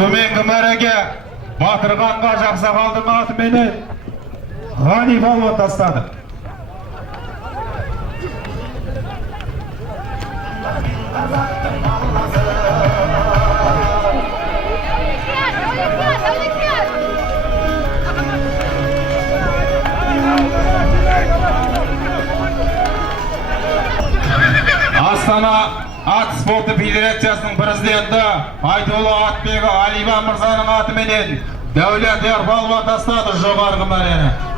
төменгі мәреге Батырғанға Жақсақалдың атыменен Ғани балуан тастады. Астана ат спорты федерациясының президенті Айтолы Атбегі Алибан мырзаның атыменен Дәулет Балуан тастады жоғарғы мәрені.